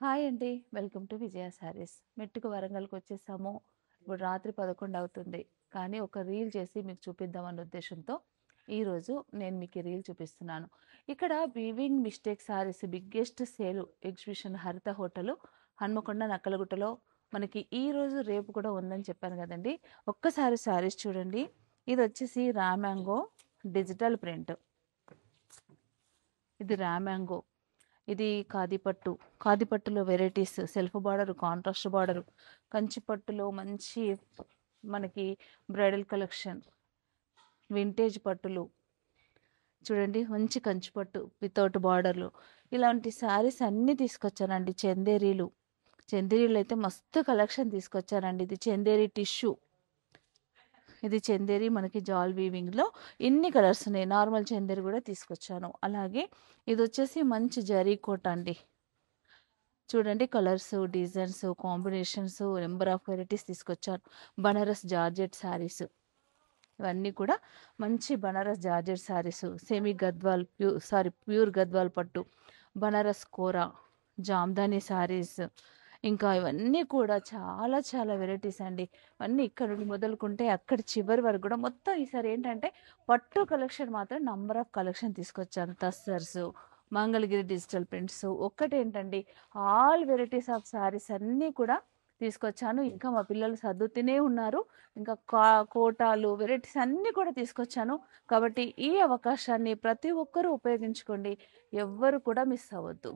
Hi అండి. Welcome to విజయ శారీస్. మెట్టుకు వరంగల్‌కి వచ్చేసాము. ఇప్పుడు రాత్రి 11 అవుతుంది. కానీ ఒక రీల్ చేసి మీకు చూపిద్దామన్న ఉద్దేశ్యంతో ఈరోజు నేను మీకు ఈ రీల్ చూపిస్తున్నాను. ఇక్కడ weaving mistake saris biggest sale exhibition హరిత హోటలు హన్మకొండ నక్కలగుట్టలో మనకి ఈరోజు రేపు కూడా ఉందని చెప్పాను కదండి. ఒక్కసారి శారీస్ చూడండి. ఇది వచ్చేసి రా మ్యాంగో డిజిటల్ ప్రింట్. ఇది రా మ్యాంగో. ఇది ఖాదీ పట్టు. ఖాదీ పట్టులో varieties self border, contrast border, Kanchi పట్టులో మంచి మనకి బ్రైడల్ కలెక్షన్, వింటేజ్ పట్టులు చూడండి, మంచి కంచి పట్టు వితౌట్ బార్డర్లు, ఇలాంటి శారీస్ అన్నీ తీసుకొచ్చానండి. చందేరీలు అయితే మస్తు కలెక్షన్ తీసుకొచ్చానండి. ఇది చందేరి టిష్యూ, ఇది చందేరి మనకి జాల్ వీవింగ్లో ఇన్ని కలర్స్ ఉన్నాయి. నార్మల్ చందేరి కూడా తీసుకొచ్చాను. అలాగే ఇది వచ్చేసి మంచి జరీ కోట అండి. చూడండి, colours, designs, combinations, number of varieties తీసుకొచ్చాను. బనారస్ జార్జెట్ శారీస్, ఇవన్నీ కూడా మంచి Banaras georgette saris, semi Gadwal pure Gadwal పట్టు, బనారస్ కోరా, జామ్దాని శారీస్, ఇంకా ఇవన్నీ కూడా చాలా చాలా వెరైటీస్ అండి. ఇవన్నీ ఇక్కడ నుండి మొదలుకుంటే అక్కడ చివరి వరకు కూడా మొత్తం ఈసారి ఏంటంటే పట్టు కలెక్షన్ మాత్రం నంబర్ ఆఫ్ కలెక్షన్ తీసుకొచ్చాను. తస్సర్స్, మంగళగిరి డిజిటల్ ప్రింట్స్, ఒక్కటేంటండి, ఆల్ వెరైటీస్ ఆఫ్ శారీస్ అన్నీ కూడా తీసుకొచ్చాను. ఇంకా మా పిల్లలు సర్దుతూనే ఉన్నారు. ఇంకా కోటాలు వెరైటీస్ అన్నీ కూడా తీసుకొచ్చాను. కాబట్టి ఈ అవకాశాన్ని ప్రతి ఒక్కరూ ఉపయోగించుకోండి. ఎవ్వరు కూడా మిస్ అవ్వద్దు.